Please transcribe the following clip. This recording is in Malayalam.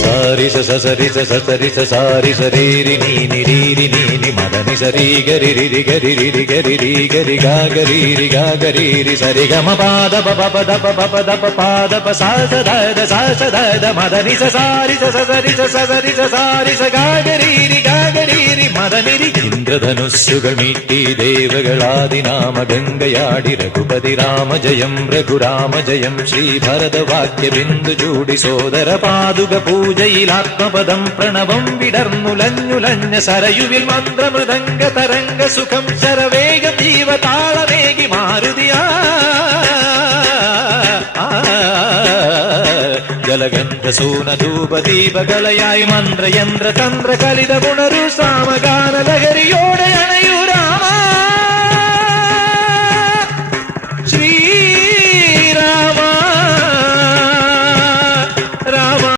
സാരി സരി സരി സാരി സരീരി നീരി നീനി മദനി സരി ഗരി രി ഗരി രി ഗരി രി ഗരി ഗാഗരീരി സരി ഗമ പാദ പദ പദ പാദ സാസദ മദനി സാരി സരി സരി സാരി ഗാഗരീരി മദനിരി. ഇന്ദ്രധനുസ്സുകൾ മീട്ടി ദേവകളാദിനാമ ഗംഗയാടി രഘുപതി രാമ ജയം രഘുരാമ ജയം ശ്രീഭരതവാക്യ ബിന്ദു ചൂടി സോദര പാതുക പൂജയിലാത്മപദം പ്രണവം വിടർന്നുലഞ്ഞുലഞ്ഞ സരയുവിൽ മന്ത്രമൃദംഗ തരംഗ സുഖം ശരവേഗം ജീവതാളമേകി മാരുതിയാ ജലഗന്ധ സൂനധൂപദീപകളയായി മന്ത്രയന്ത്ര തന്ത്ര കലിത പുണരു സാമഗാന ലഹരിയോടെ അണയൂ രാമ.